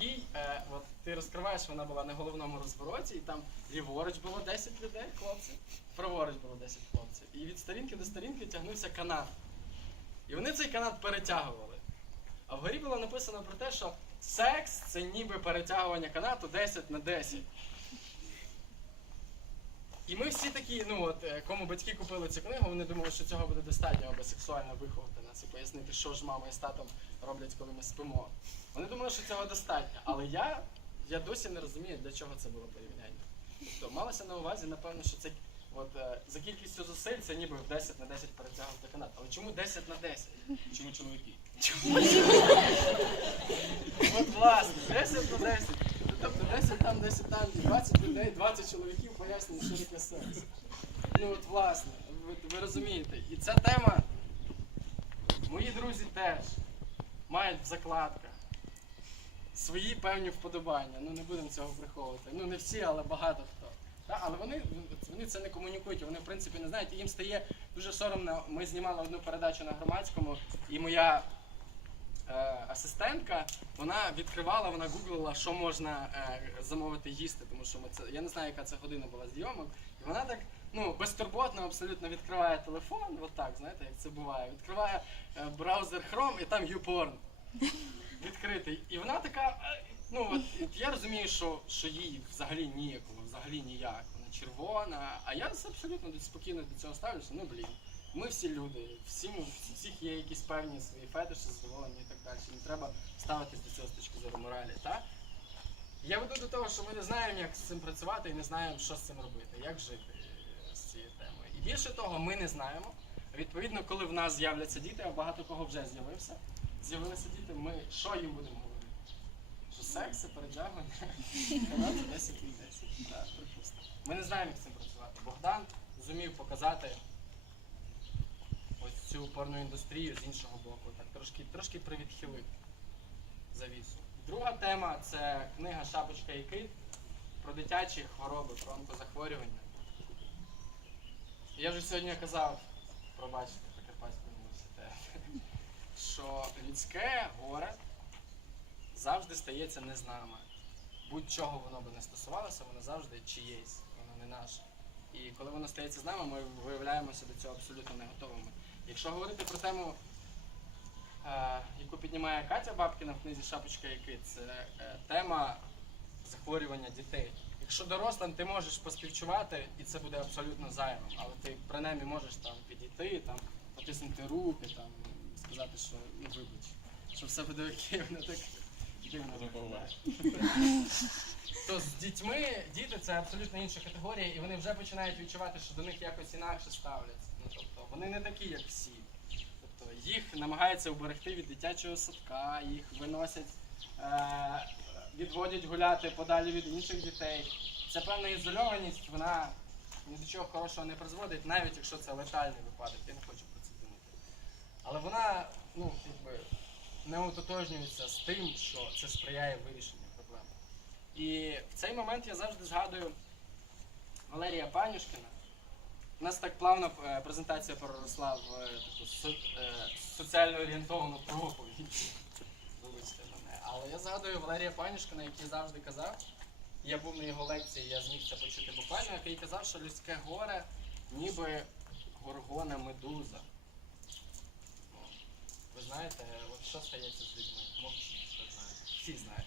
який е, от ти розкриваєш, вона була на головному розвороті, і там ліворуч було 10 людей, хлопців, праворуч було 10 хлопців. І від сторінки до сторінки тягнувся канат. І вони цей канат перетягували. А вгорі було написано про те, що секс це ніби перетягування канату 10 на 10. І ми всі такі, ну от е, кому батьки купили цю книгу, вони думали, що цього буде достатньо, аби сексуально виховати нас і пояснити, що ж мама і з татом роблять, коли ми спимо. Вони думали, що цього достатньо. Але я, я досі не розумію, для чого це було порівняння. Тобто малося на увазі, напевно, що це от, е, за кількістю зусиль це ніби в 10 на 10 перетягувати канат. Але чому 10 на 10? Чому чоловіки? Чому? От власне, 10 на 10. Тобто 10 там, 10 там, 20 людей, 20 чоловіків пояснюють, що таке секс. Ну от власне, ви, ви розумієте. І ця тема, мої друзі теж мають в закладках свої певні вподобання. Ну не будемо цього приховувати. Ну не всі, але багато хто. Та, але вони, вони це не комунікують, вони в принципі не знають. І їм стає дуже соромно. Ми знімали одну передачу на громадському, і моя асистентка, вона відкривала, вона гуглила, що можна е, замовити їсти, тому що ми це, я не знаю, яка це година була зйомок. І вона так ну, безтурботно абсолютно відкриває телефон, от так, знаєте, як це буває. Відкриває е, браузер Chrome і там YouPorn відкритий. І вона така, е, ну от я розумію, що, що їй взагалі ніяково, взагалі ніяк. Вона червона, а я абсолютно спокійно до цього ставлюся. Ну блін. Ми всі люди, всі, всіх є якісь певні свої фетиші, задоволення і так далі. Не треба ставитись до цього з точки зору моралі. Та? Я веду до того, що ми не знаємо, як з цим працювати і не знаємо, що з цим робити, як жити е, з цією темою. І більше того, ми не знаємо. Відповідно, коли в нас з'являться діти, а багато кого вже з'явився, з'явилися діти, ми що їм будемо говорити? Що секс це передягування? Канати 10 10. Ми не знаємо, як з цим працювати. Богдан зумів показати цю порну індустрію з іншого боку, так трошки, трошки привідхилив завісу. Друга тема це книга Шапочка і кит про дитячі хвороби, про онкозахворювання. Я вже сьогодні казав, пробачте, Прикарпатський університет, що людське горе завжди стається не з нами. Будь-чого воно би не стосувалося, воно завжди чиєсь, воно не наше. І коли воно стається з нами, ми виявляємося до цього абсолютно не готовими. Якщо говорити про тему, е, яку піднімає Катя Бабкіна в книзі Шапочка і кит, це е, тема захворювання дітей. Якщо дорослим ти можеш поспівчувати, і це буде абсолютно зайвим, але ти принаймні можеш там підійти, там, потиснути руки, там, сказати, що ну вибач, що все буде окей, воно так дивно виглядає. То з дітьми діти це абсолютно інша категорія, і вони вже починають відчувати, що до них якось інакше ставляться. Ну тобто вони не такі, як всі. Тобто їх намагаються уберегти від дитячого садка, їх виносять, е- відводять гуляти подалі від інших дітей. Ця певна ізольованість, вона ні до чого хорошого не призводить, навіть якщо це летальний випадок, я не хочу про це думати. Але вона, не ототожнюється з тим, що це сприяє вирішенню проблеми. І в цей момент я завжди згадую Валерія Панюшкіна. У нас так плавно е, презентація переросла в е, таку е, соціально орієнтовану проповідь. Вибачте мене. Але я згадую Валерія Панюшкина, який завжди казав, я був на його лекції, я зміг це почути буквально, який казав, що людське горе ніби горгона медуза. Ви знаєте, от що стається з людьми? Мовчіть, хто знає. Всі знають.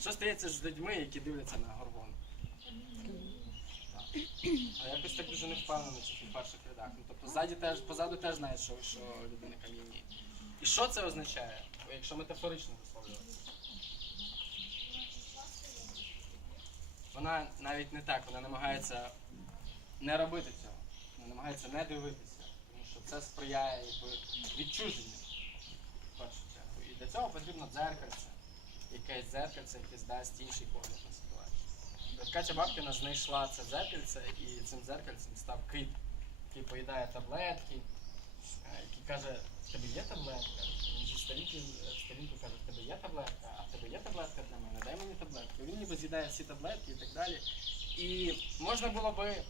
Що стається з людьми, які дивляться на горгон? А якось так дуже не впевнено в перших рядах. Ну, тобто ззаді теж, позаду теж знають, що, що людина кам'яні. І що це означає, якщо метафорично висловлюватися? Вона навіть не так, вона намагається не робити цього. Вона намагається не дивитися, тому що це сприяє якби, відчуженню першу чергу. І для цього потрібно дзеркальце, якесь дзеркальце, яке дасть інший погляд на ситуацію. Катя Бабкіна знайшла це дзеркальце, і цим дзеркальцем став кит, який поїдає таблетки, е, який каже, в тебе є таблетка? Він зі сторінки, сторінку каже, в тебе є таблетка, а в тебе є таблетка для мене, дай мені таблетку. Він ніби з'їдає всі таблетки і так далі. І можна було би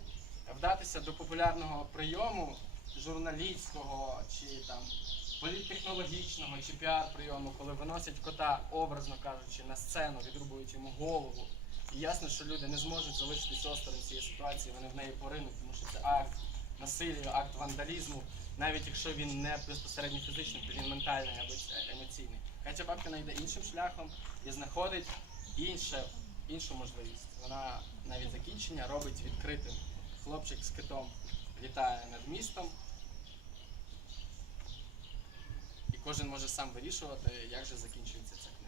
вдатися до популярного прийому журналістського чи там політтехнологічного чи піар-прийому, коли виносять кота, образно кажучи, на сцену, відрубують йому голову. І ясно, що люди не зможуть залишитись осторонь цієї ситуації, вони в неї поринуть, тому що це акт насилля, акт вандалізму. Навіть якщо він не безпосередньо фізичний, то він ментальний або емоційний. Катя Бабкіна йде іншим шляхом і знаходить інше, іншу можливість. Вона навіть закінчення робить відкритим. Хлопчик з китом літає над містом. І кожен може сам вирішувати, як же закінчується це.